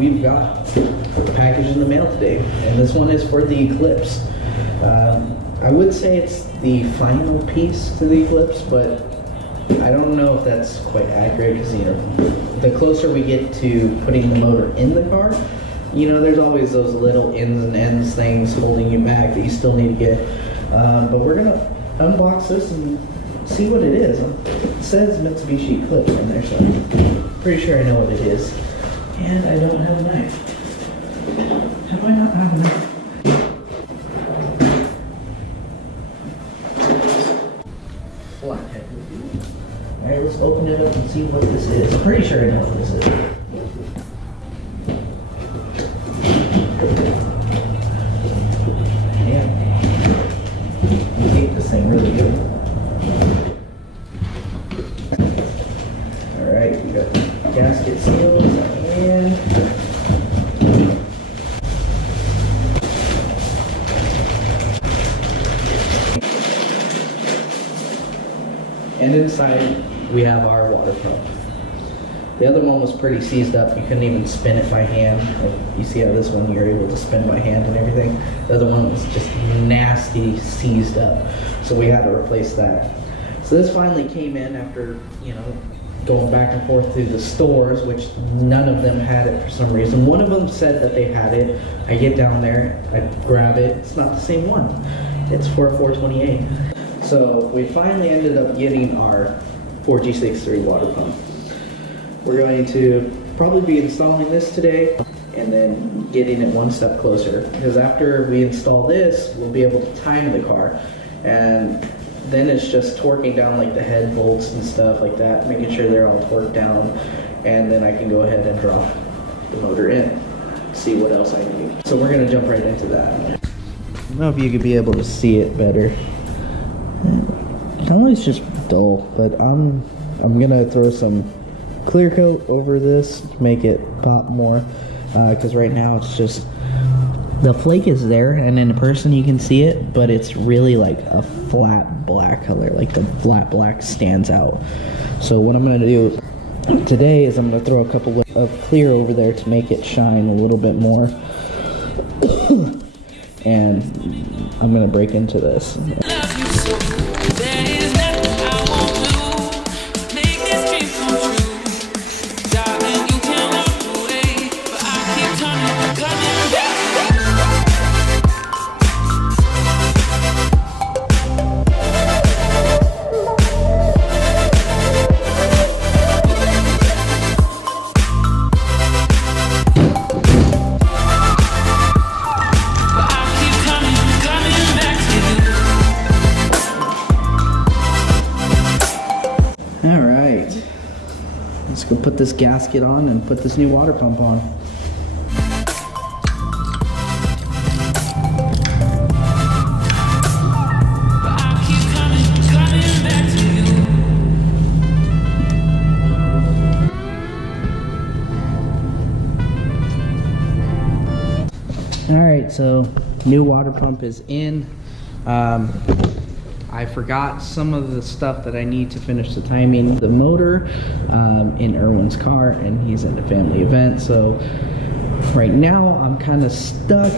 we've got a package in the mail today, and this one is for the Eclipse. I would say it's the final piece to the Eclipse, but I don't know if that's quite accurate because, you know, the closer we get to putting the motor in the car, you know, there's always those little ins and ends things holding you back that you still need to get. But we're gonna unbox this and see what it is. It says Mitsubishi Eclipse on there, so I'm pretty sure I know what it is. And I don't have a knife. How do I not have a knife? Flathead. Alright, let's open it up and see what this is. I'm pretty sure I know what this is. Yeah. I hate this thing really good. Alright, we got gasket seals and inside we have our water pump. The other one was pretty seized up. You couldn't even spin it by hand. Like, you see how this one you're able to spin by hand and everything. The other one was just nasty seized up. So we had to replace that. So this finally came in after, you know, going back and forth through the stores, which none of them had it for some reason. One of them said that they had it. I get down there, I grab it. It's not the same one. It's for a 428. So we finally ended up getting our 4G63 water pump. We're going to probably be installing this today and then getting it one step closer, because after we install this, we'll be able to time the car, and then it's just torquing down like the head bolts and stuff like that, making sure they're all torqued down, and then I can go ahead and drop the motor in, see what else I need. So we're gonna jump right into that. I don't know if you could be able to see it better. It's just dull, but I'm gonna throw some clear coat over this to make it pop more, because right now it's just, the flake is there and in person you can see it, but it's really like a flat black color, like the flat black stands out. So what I'm gonna do today is I'm gonna throw a couple of clear over there to make it shine a little bit more. And I'm gonna break into this. Alright, let's go put this gasket on and put this new water pump on. Alright, so new water pump is in. I forgot some of the stuff that I need to finish the timing. The motor in Erwin's car, and he's at a family event, so right now I'm kind of stuck.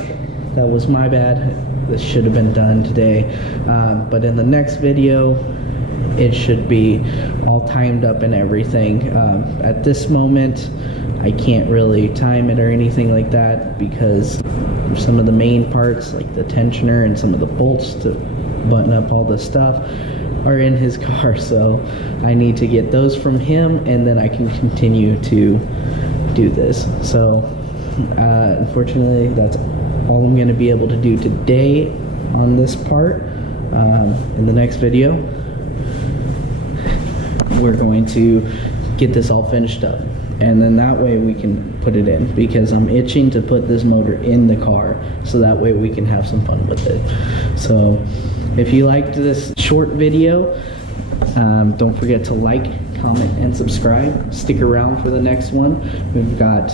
That was my bad. This should have been done today, but in the next video it should be all timed up and everything. At this moment I can't really time it or anything like that because some of the main parts, like the tensioner and some of the bolts to button up all the stuff, are in his car, so I need to get those from him and then I can continue to do this. So unfortunately that's all I'm going to be able to do today on this part. In the next video we're going to get this all finished up, and then that way we can put it in, because I'm itching to put this motor in the car so that way we can have some fun with it. So if you liked this short video, don't forget to like, comment, and subscribe. Stick around for the next one. We've got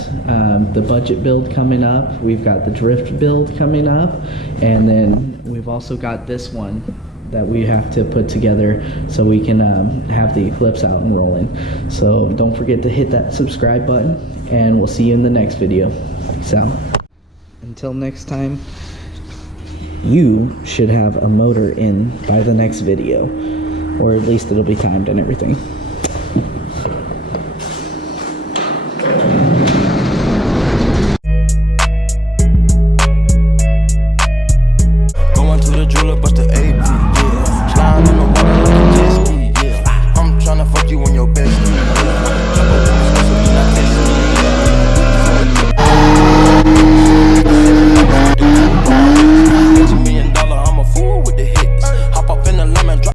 the budget build coming up, we've got the drift build coming up, and then we've also got this one that we have to put together so we can have the Eclipse out and rolling. So don't forget to hit that subscribe button, and we'll see you in the next video. Peace out. Until next time, you should have a motor in by the next video, or at least it'll be timed and everything.